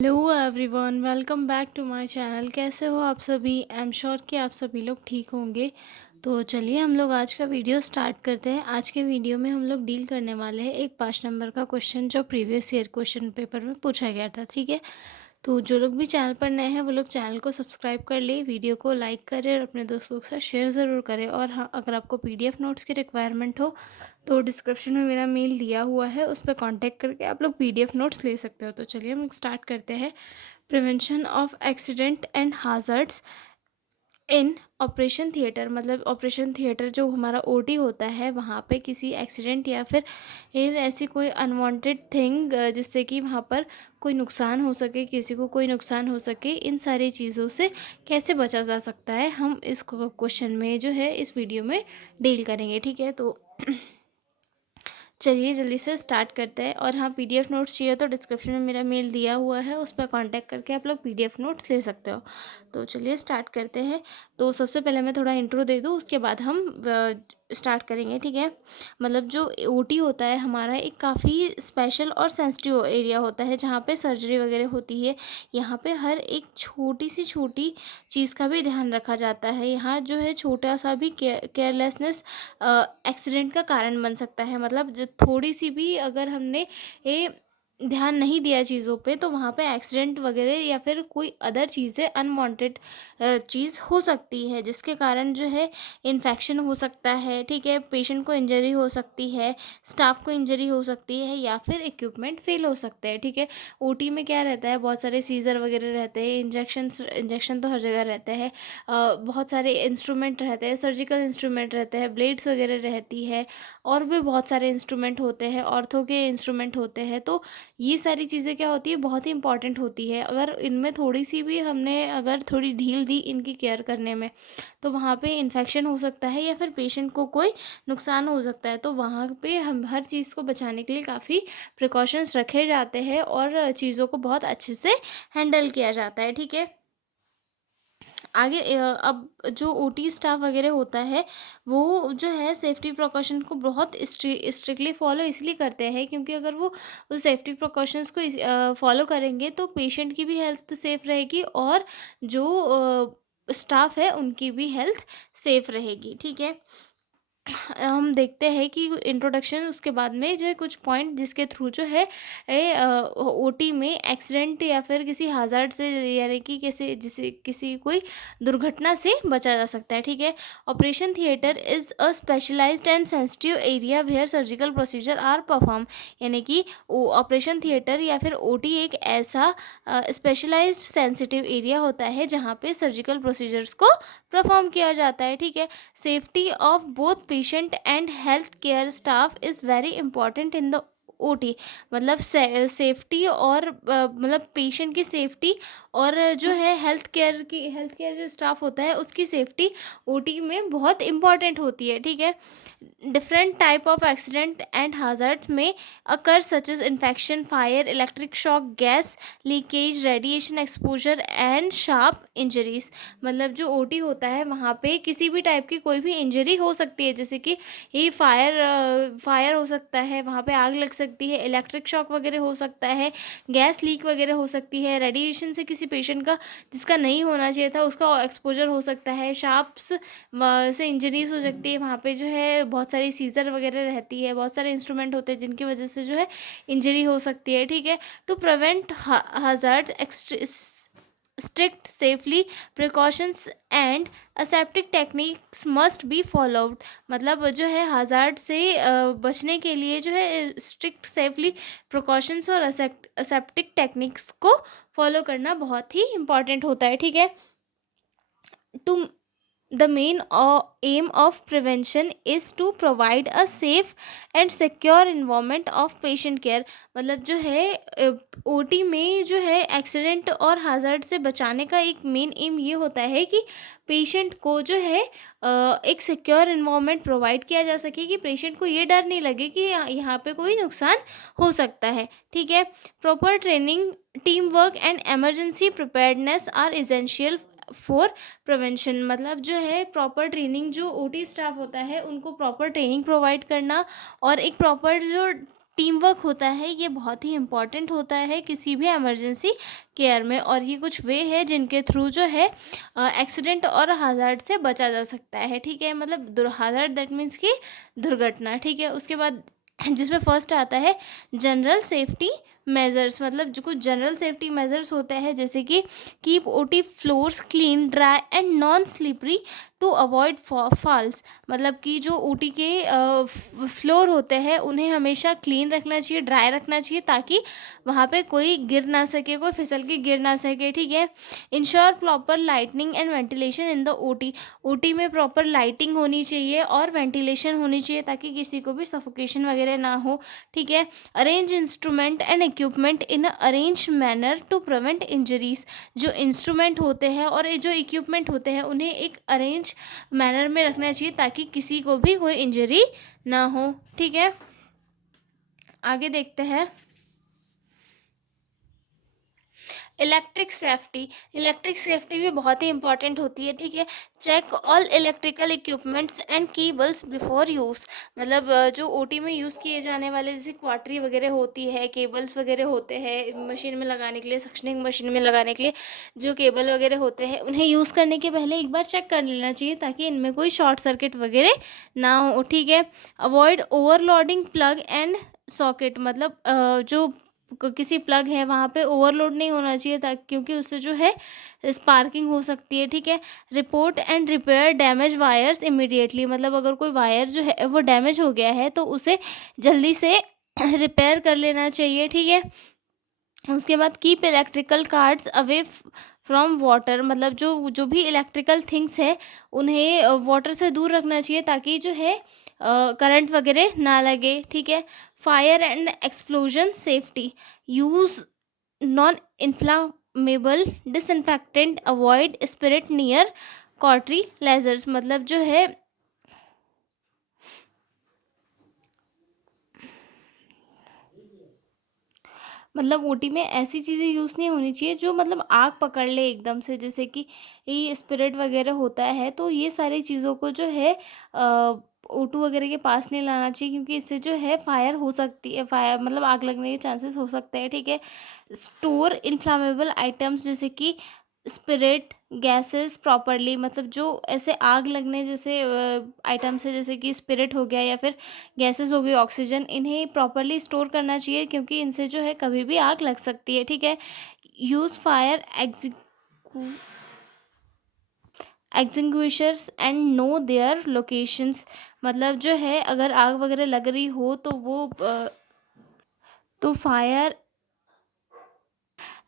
Hello everyone, welcome back to my channel. कैसे हो आप सभी? आई एम श्योर कि आप सभी लोग ठीक होंगे। तो चलिए हम लोग आज का वीडियो स्टार्ट करते हैं। आज के वीडियो में हम लोग डील करने वाले हैं एक 5 नंबर का क्वेश्चन जो प्रीवियस ईयर क्वेश्चन पेपर में पूछा गया था। ठीक है, तो जो लोग भी चैनल पर नए हैं वो लोग चैनल को सब्सक्राइब कर ले, वीडियो को लाइक करें और अपने दोस्तों के साथ शेयर ज़रूर करें। और हाँ, अगर आपको पीडीएफ नोट्स की रिक्वायरमेंट हो तो डिस्क्रिप्शन में मेरा मेल दिया हुआ है, उस पर कांटेक्ट करके आप लोग पीडीएफ नोट्स ले सकते हो। तो चलिए हम स्टार्ट करते हैं। Prevention of accident and hazards in operation theatre, मतलब ऑपरेशन थिएटर जो हमारा ओटी होता है वहाँ पे किसी एक्सीडेंट या फिर ऐसी कोई अनवांटेड थिंग जिससे कि वहाँ पर कोई नुकसान हो सके, किसी को कोई नुकसान हो सके, इन सारी चीज़ों से कैसे बचा जा सकता है, हम इस क्वेश्चन में जो है इस वीडियो में डील करेंगे। ठीक है, तो चलिए जल्दी से स्टार्ट करते हैं। और हाँ, पीडीएफ नोट्स चाहिए तो डिस्क्रिप्शन में मेरा मेल दिया हुआ है, उस पर कांटेक्ट करके आप लोग पीडीएफ नोट्स ले सकते हो। तो चलिए स्टार्ट करते हैं। तो सबसे पहले मैं थोड़ा इंट्रो दे दूँ, उसके बाद हम स्टार्ट करेंगे। ठीक है, मतलब जो ओटी होता है हमारा एक काफ़ी स्पेशल और सेंसिटिव एरिया होता है जहाँ पे सर्जरी वगैरह होती है। यहाँ पे हर एक छोटी सी छोटी चीज़ का भी ध्यान रखा जाता है। यहाँ जो है छोटा सा भी केयरलेसनेस एक्सीडेंट का कारण बन सकता है। मतलब थोड़ी सी भी अगर हमने ये ध्यान नहीं दिया चीज़ों पे तो वहाँ पे एक्सीडेंट वगैरह या फिर कोई अदर चीज़ें अनवांटेड चीज़ हो सकती है, जिसके कारण जो है इन्फेक्शन हो सकता है। ठीक है, पेशेंट को इंजरी हो सकती है, स्टाफ को इंजरी हो सकती है या फिर इक्विपमेंट फेल हो सकते हैं। ठीक है, ओटी में क्या रहता है, बहुत सारे सीजर वगैरह रहते हैं, इंजेक्शन तो हर जगह रहते हैं, बहुत सारे इंस्ट्रूमेंट रहते हैं, सर्जिकल इंस्ट्रूमेंट रहते हैं, ब्लेड्स वगैरह रहती है, और भी बहुत सारे इंस्ट्रूमेंट होते हैं, ऑर्थो के इंस्ट्रूमेंट होते हैं। तो ये सारी चीज़ें क्या होती है, बहुत ही इंपॉर्टेंट होती है। अगर इनमें थोड़ी सी भी हमने अगर थोड़ी ढील दी इनकी केयर करने में तो वहाँ पे इन्फेक्शन हो सकता है या फिर पेशेंट को कोई नुकसान हो सकता है। तो वहाँ पे हम हर चीज़ को बचाने के लिए काफ़ी प्रिकॉशंस रखे जाते हैं और चीज़ों को बहुत अच्छे से हैंडल किया जाता है। ठीक है, आगे अब जो ओटी स्टाफ वगैरह होता है वो जो है सेफ्टी प्रिकॉशन को बहुत स्ट्रिक्टली फॉलो इसलिए करते हैं क्योंकि अगर वो उस सेफ्टी प्रिकॉशंस को फॉलो करेंगे तो पेशेंट की भी हेल्थ सेफ रहेगी और जो स्टाफ है उनकी भी हेल्थ सेफ रहेगी। ठीक है, हम देखते हैं कि इंट्रोडक्शन, उसके बाद में जो है कुछ पॉइंट जिसके थ्रू जो है ओटी में एक्सीडेंट या फिर किसी हाजार्ड से, यानी कि किसी कोई दुर्घटना से बचा जा सकता है। ठीक है, operation theatre is a specialised and sensitive area where surgical procedure are perform, यानी कि ऑपरेशन थिएटर या फिर ओटी एक ऐसा स्पेशलाइज्ड सेंसिटिव एरिया होता है जहाँ पे सर्जिकल प्रोसीजर्स को परफॉर्म किया जाता है। ठीक है, safety of both patient and health care staff is very important in the OT, मतलब सेफ्टी और मतलब पेशेंट की सेफ्टी और जो है हेल्थ केयर जो स्टाफ होता है उसकी सेफ्टी ओटी में बहुत इंपॉर्टेंट होती है। ठीक है, different type of accident and hazards में occur such as infection, fire, electric shock, gas leakage, radiation exposure and sharp injuries. मतलब जो ओटी होता है वहाँ पे किसी भी टाइप की कोई भी इंजरी हो सकती है, जैसे कि ये फायर हो सकता है, वहाँ पे आग लग सकती है, इलेक्ट्रिक शॉक वगैरह हो सकता है, गैस लीक वगैरह हो सकती है, रेडिएशन से किसी पेशेंट का जिसका नहीं होना चाहिए था उसका एक्सपोजर हो सकता है, शार्प्स से इंजरीज हो सकती है। वहाँ पे जो है बहुत सारी सीजर वगैरह रहती है, बहुत सारे इंस्ट्रूमेंट होते हैं जिनकी वजह से जो है इंजरी हो सकती है। ठीक है, to prevent hazards strict safely precautions and aseptic techniques must be followed। मतलब जो है hazard से बचने के लिए जो है स्ट्रिक्ट सेफली प्रिकॉशंस और aseptic टेक्निक्स को फॉलो करना बहुत ही इम्पॉर्टेंट होता है। ठीक है, to the main aim of prevention is to provide a safe and secure environment of patient care। मतलब जो है ओटी में जो है एक्सीडेंट और हाजार्ड से बचाने का एक मेन एम ये होता है कि पेशेंट को जो है एक सिक्योर इन्वायरमेंट प्रोवाइड किया जा सके कि पेशेंट को ये डर नहीं लगे कि यहाँ पे कोई नुकसान हो सकता है। ठीक है, proper training, team work and emergency preparedness are essential for prevention. मतलब जो है प्रॉपर ट्रेनिंग, जो ओटी स्टाफ होता है उनको प्रॉपर ट्रेनिंग प्रोवाइड करना और एक प्रॉपर जो टीम वर्क होता है ये बहुत ही इम्पॉर्टेंट होता है किसी भी इमरजेंसी केयर में। और ये कुछ वे है जिनके थ्रू जो है एक्सीडेंट और हाजार्ड से बचा जा सकता है, ठीक है। मतलब हाजार्ड दैट मीन्स कि दुर्घटना, ठीक है। उसके बाद जिसमें फर्स्ट आता है जनरल सेफ्टी मेजर्स, मतलब जो कुछ जनरल सेफ्टी मेजर्स होते हैं जैसे कि keep OT floors clean dry and non slippery to avoid falls. मतलब कि जो ओटी के फ्लोर होते हैं उन्हें हमेशा क्लीन रखना चाहिए, ड्राई रखना चाहिए, ताकि वहाँ पे कोई गिर ना सके, कोई फिसल के गिर ना सके, ठीक है। Ensure proper lightning and ventilation in the OT, OT में प्रॉपर लाइटिंग होनी चाहिए और वेंटिलेशन होनी चाहिए ताकि किसी को भी सफोकेशन वगैरह ना हो, ठीक है। Arrange instrument and equipment in a arrange manner to prevent injuries. जो इंस्ट्रूमेंट होते हैं और जो इक्विपमेंट होते हैं उन्हें एक अरेंज मैनर में रखना चाहिए ताकि किसी को भी कोई इंजरी ना हो, ठीक है। आगे देखते हैं इलेक्ट्रिक सेफ्टी। इलेक्ट्रिक सेफ्टी भी बहुत ही इंपॉर्टेंट होती है, ठीक है। Check all electrical equipments and cables before use. मतलब जो ओटी में यूज़ किए जाने वाले जैसे क्वाटरी वगैरह होती है, केबल्स वगैरह होते हैं मशीन में लगाने के लिए, सक्शनिंग मशीन में लगाने के लिए जो केबल वगैरह होते हैं उन्हें यूज़ करने के पहले एक बार चेक कर लेना चाहिए ताकि इनमें कोई शॉर्ट सर्किट वगैरह ना हो, ठीक है। Avoid overloading plug and socket. मतलब जो किसी प्लग है वहाँ पे ओवरलोड नहीं होना चाहिए ताकि क्योंकि उससे जो है स्पार्किंग हो सकती है, ठीक है। Report and repair damage wires immediately. मतलब अगर कोई वायर जो है वो डैमेज हो गया है तो उसे जल्दी से रिपेयर कर लेना चाहिए, ठीक है। उसके बाद keep electrical cards away from water. मतलब जो जो भी इलेक्ट्रिकल थिंग्स है उन्हें वाटर से दूर रखना चाहिए ताकि जो है करंट वगैरह ना लगे, ठीक है। Fire and explosion safety. Use non inflammable disinfectant, avoid spirit near cautery lasers. मतलब जो है मतलब ओटी में ऐसी चीज़ें यूज़ नहीं होनी चाहिए जो मतलब आग पकड़ ले एकदम से, जैसे कि ये स्पिरिट वगैरह होता है। तो ये सारी चीज़ों को जो है ओटू वगैरह के पास नहीं लाना चाहिए क्योंकि इससे जो है फायर हो सकती है, फायर मतलब आग लगने के चांसेस हो सकते हैं, ठीक है। स्टोर इन्फ्लामेबल आइटम्स जैसे कि स्पिरिट गैसेस प्रॉपरली। मतलब जो ऐसे आग लगने जैसे आइटम्स है जैसे कि स्पिरिट हो गया या फिर गैसेस हो गई, ऑक्सीजन, इन्हें प्रॉपरली स्टोर करना चाहिए क्योंकि इनसे जो है कभी भी आग लग सकती है, ठीक है। Use fire extinguishers and know their locations. मतलब जो है अगर आग वगैरह लग रही हो तो वो तो फायर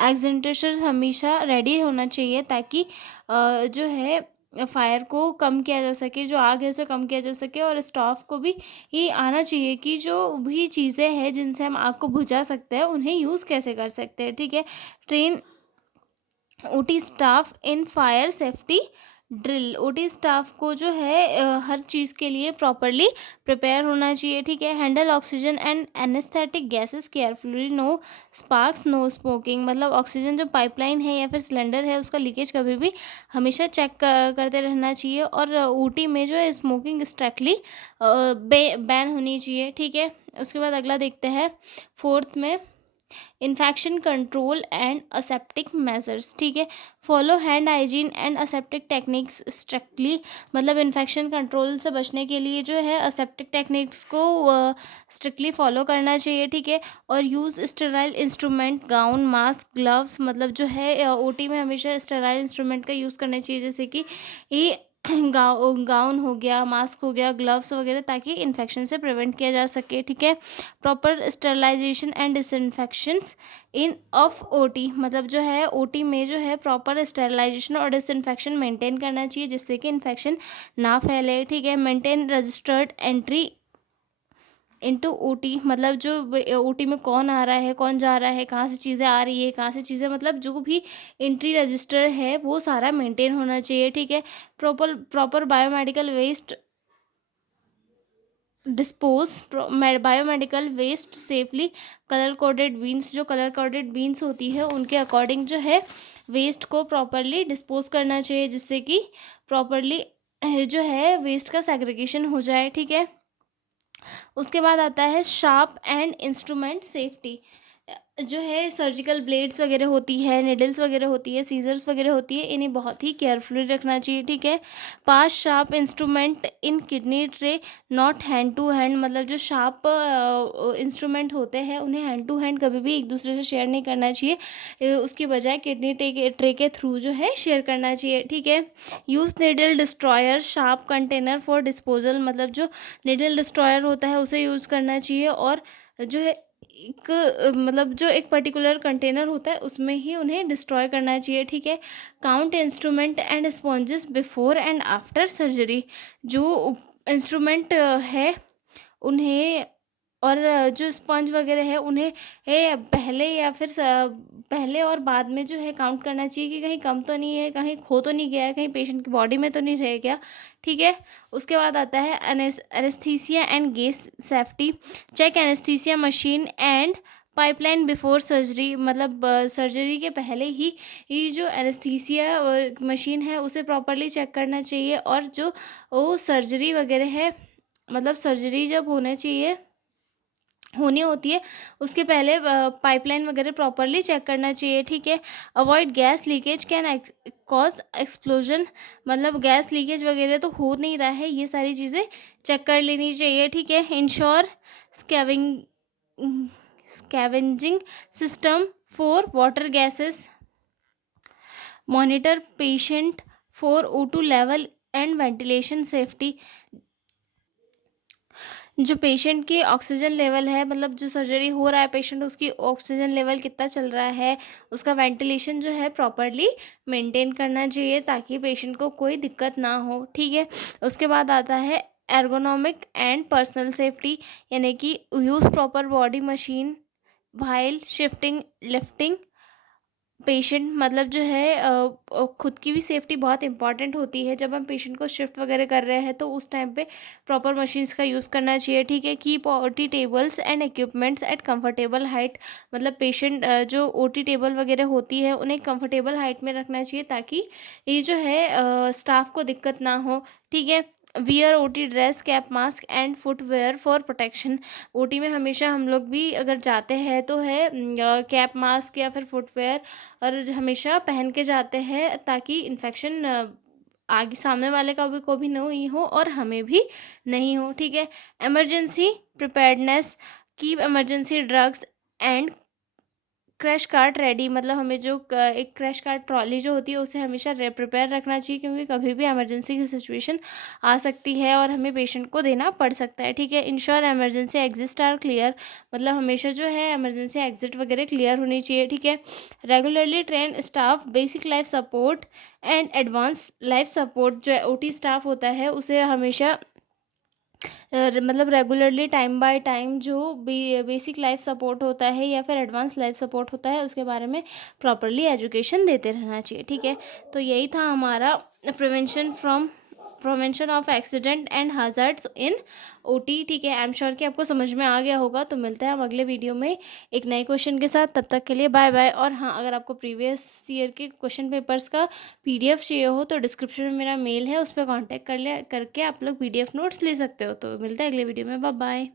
एग्जिंग्विशर हमेशा रेडी होना चाहिए ताकि जो है फायर को कम किया जा सके, जो आग है उसे कम किया जा सके। और स्टाफ को भी ये आना चाहिए कि जो भी चीज़ें हैं जिनसे हम आग को बुझा सकते हैं उन्हें यूज़ कैसे कर सकते हैं, ठीक है। Train OT staff in fire safety drill. OT staff को जो है हर चीज़ के लिए प्रॉपरली प्रिपेयर होना चाहिए, ठीक है। Handle oxygen and anaesthetic gases carefully, no sparks no smoking. मतलब ऑक्सीजन जो पाइपलाइन है या फिर सिलेंडर है उसका लीकेज कभी भी हमेशा चेक करते रहना चाहिए। और ओटी में जो है स्मोकिंग स्ट्रिक्टली बैन होनी चाहिए, ठीक है। उसके बाद अगला देखते हैं फोर्थ में infection control and aseptic measures, ठीक है। Follow hand hygiene and aseptic techniques strictly. मतलब इन्फेक्शन कंट्रोल से बचने के लिए जो है असेप्टिक टेक्निक्स को स्ट्रिक्टली फॉलो करना चाहिए, ठीक है। और use sterile instrument, gown, mask, gloves. मतलब जो है ओटी में हमेशा स्टेराइल इंस्ट्रूमेंट का यूज़ करना चाहिए जैसे कि ये गाउन हो गया, मास्क हो गया, ग्लव्स वगैरह, ताकि इन्फेक्शन से प्रिवेंट किया जा सके, ठीक है। Proper sterilisation and disinfections in of OT. मतलब जो है ओटी में जो है प्रॉपर स्टरलाइजेशन और डिसइंफेक्शन मेंटेन करना चाहिए जिससे कि इन्फेक्शन ना फैले, ठीक है। Maintain registered entry into OT. मतलब जो ओटी में कौन आ रहा है, कौन जा रहा है, कहाँ से चीज़ें आ रही है, कहाँ से चीज़ें, मतलब जो भी एंट्री रजिस्टर है वो सारा मेंटेन होना चाहिए, ठीक है। Proper proper biomedical waste dispose biomedical waste safely. Colour coded bins, जो कलर कोडेड बीन्स होती है उनके अकॉर्डिंग जो है वेस्ट को प्रॉपरली डिस्पोज करना चाहिए जिससे कि प्रॉपरली जो है वेस्ट का सेग्रीगेशन हो जाए, ठीक है। उसके बाद आता है शार्प एंड इंस्ट्रूमेंट सेफ्टी। जो है सर्जिकल ब्लेड्स वगैरह होती है, निडल्स वगैरह होती है, सीजर्स वगैरह होती है, इन्हें बहुत ही केयरफुली रखना चाहिए, ठीक है। पास sharp instrument in kidney tray, not hand to hand, मतलब जो शार्प इंस्ट्रूमेंट होते हैं उन्हें हैंड टू हैंड कभी भी एक दूसरे से शेयर नहीं करना चाहिए, उसके बजाय किडनी ट्रे के थ्रू जो है शेयर करना चाहिए, ठीक है। Use needle destroyer sharp container for disposal, मतलब जो निडल डिस्ट्रॉयर होता है उसे यूज़ करना चाहिए, और जो है एक मतलब जो एक पर्टिकुलर कंटेनर होता है उसमें ही उन्हें डिस्ट्रॉय करना चाहिए, ठीक है। Count instrument and sponges before and after surgery, जो इंस्ट्रूमेंट है उन्हें और जो स्पंज वगैरह है उन्हें पहले या फिर पहले और बाद में जो है काउंट करना चाहिए कि कहीं कम तो नहीं है, कहीं खो तो नहीं गया है, कहीं पेशेंट की बॉडी में तो नहीं रह गया, ठीक है। उसके बाद आता है anaesthesia and gas safety, check anaesthesia machine and pipeline before surgery, मतलब सर्जरी के पहले ही ये जो एनेस्थीसिया मशीन है उसे प्रॉपरली चेक करना चाहिए, और जो वो सर्जरी वगैरह है, मतलब सर्जरी जब होनी होती है उसके पहले पाइपलाइन वगैरह प्रॉपरली चेक करना चाहिए, ठीक है। Avoid gas leakage can cause explosion, मतलब गैस लीकेज वगैरह तो हो नहीं रहा है, ये सारी चीज़ें चेक कर लेनी चाहिए, ठीक है। Ensure scavenging system for water gases, monitor patient for O2 level and ventilation safety, जो पेशेंट की ऑक्सीजन लेवल है, मतलब जो सर्जरी हो रहा है पेशेंट उसकी ऑक्सीजन लेवल कितना चल रहा है, उसका वेंटिलेशन जो है प्रॉपरली मेंटेन करना चाहिए ताकि पेशेंट को कोई दिक्कत ना हो, ठीक है। उसके बाद आता है एर्गोनॉमिक एंड पर्सनल सेफ्टी, यानी कि use proper body machine while shifting lifting patient, मतलब जो है खुद की भी सेफ्टी बहुत इंपॉर्टेंट होती है, जब हम पेशेंट को शिफ्ट वगैरह कर रहे हैं तो उस टाइम पे प्रॉपर मशीन्स का यूज़ करना चाहिए, ठीक है। Keep OT tables and equipments at comfortable height, मतलब पेशेंट जो OT टेबल वगैरह होती है उन्हें कंफर्टेबल हाइट में रखना चाहिए ताकि ये जो है स्टाफ को दिक्कत ना हो, ठीक है। Wear OT dress cap mask and footwear for protection, OT में हमेशा हम लोग भी अगर जाते हैं तो है कैप मास्क या फिर फुटवेयर और हमेशा पहन के जाते हैं ताकि इन्फेक्शन आगे सामने वाले को भी नहीं हो और हमें भी नहीं हो, ठीक है। Emergency preparedness, keep emergency drugs and crash cart ready, मतलब हमें जो एक क्रैश कार्ट ट्रॉली जो होती है उसे हमेशा प्रिपेयर रखना चाहिए क्योंकि कभी भी इमरजेंसी की सिचुएशन आ सकती है और हमें पेशेंट को देना पड़ सकता है, ठीक है। Ensure emergency exit are clear, मतलब हमेशा जो है इमरजेंसी एग्जिट वगैरह क्लियर होनी चाहिए, ठीक है। Regularly train staff basic life support and advance life support, जो OT स्टाफ होता है उसे हमेशा मतलब रेगुलरली टाइम बाय टाइम जो बेसिक लाइफ सपोर्ट होता है या फिर एडवांस लाइफ सपोर्ट होता है उसके बारे में प्रॉपरली एजुकेशन देते रहना चाहिए, ठीक है। तो यही था हमारा prevention of accident and hazards in OT, ठीक है। आई एम श्योर कि आपको समझ में आ गया होगा। तो मिलते हैं हम अगले वीडियो में एक नए क्वेश्चन के साथ, तब तक के लिए बाय बाय। और हाँ, अगर आपको प्रीवियस ईयर के क्वेश्चन पेपर्स का PDF चाहिए हो तो डिस्क्रिप्शन में मेरा मेल है, उस पर कॉन्टैक्ट करके आप लोग PDF नोट्स ले सकते हो। तो मिलते हैं अगले वीडियो में, बाय बाय।